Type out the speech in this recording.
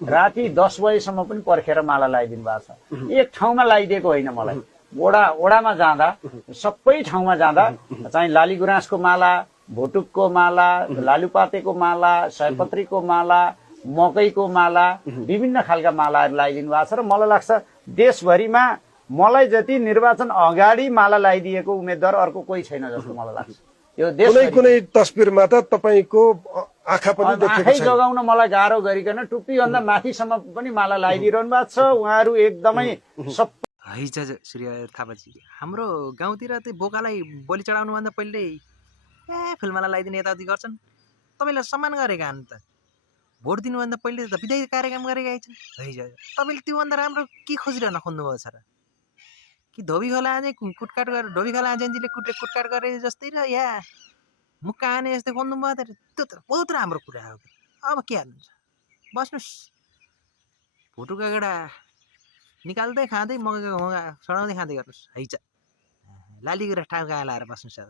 राति 10 बजेसम्म पनि पर्खेर माला लगाइदिनु भएको छ। एक ठाउँमा लगाइदिएको होइन, मलाई ओडामा जाँदा सबै ठाउँमा जाँदा चाहिँ लाली गुराँसको माला, भोटुकको माला, लालुपातेको माला, सयपत्रीको माला, मकैको माला, विभिन्न खालका मालाहरू लगाइदिनु भएको छ। र मलाई लाग्छ देशभरिमा मलाई जति निर्वाचन अगाडि माला लगाइदिएको उम्मेद्वार अर्को कोही छैन जस्तो मलाई लाग्छ। यो कुनै तस्बिरमा त तपाईको आँखा पनि देखेको आँखै छैन। जगाउन मलाई गाह्रो गरिकन टुप्पीभन्दा माथिसम्म पनि माला लगाइदिइरहनु भएको छ। उहाँहरू एकदमै है सूर्य थापाजी, हाम्रो गाउँतिर त्यो बोकालाई बलि चढाउनुभन्दा पहिल्यै फुलमाला लगाइदिने यताउति गर्छन्। तपाईँलाई सम्मान गरेका हुन् त। भोट दिनुभन्दा पहिले त विधायी कार्यक्रम गरेका छन्। है तपाईँले त्योभन्दा राम्रो के खोजिरहन खोज्नुभएको छ र? कि धोबी खोला अझै कुटकाट गरेर धोबी खोला एजेन्सीले कुटकाट गरे जस्तै र या मुक्का हाने जस्तै खोज्नुभयो त? त्यो त बहुत राम्रो कुरा हो। अब के हाल्नुहुन्छ, बस्नुहोस्। भोटुका गेडा निकाल्दै खाँदै मकैको घोगा सडाउँदै खाँदै गर्नुहोस्। है लाली गुराँस ठाउँ कहाँ लाएर बस्नुहोस् अब।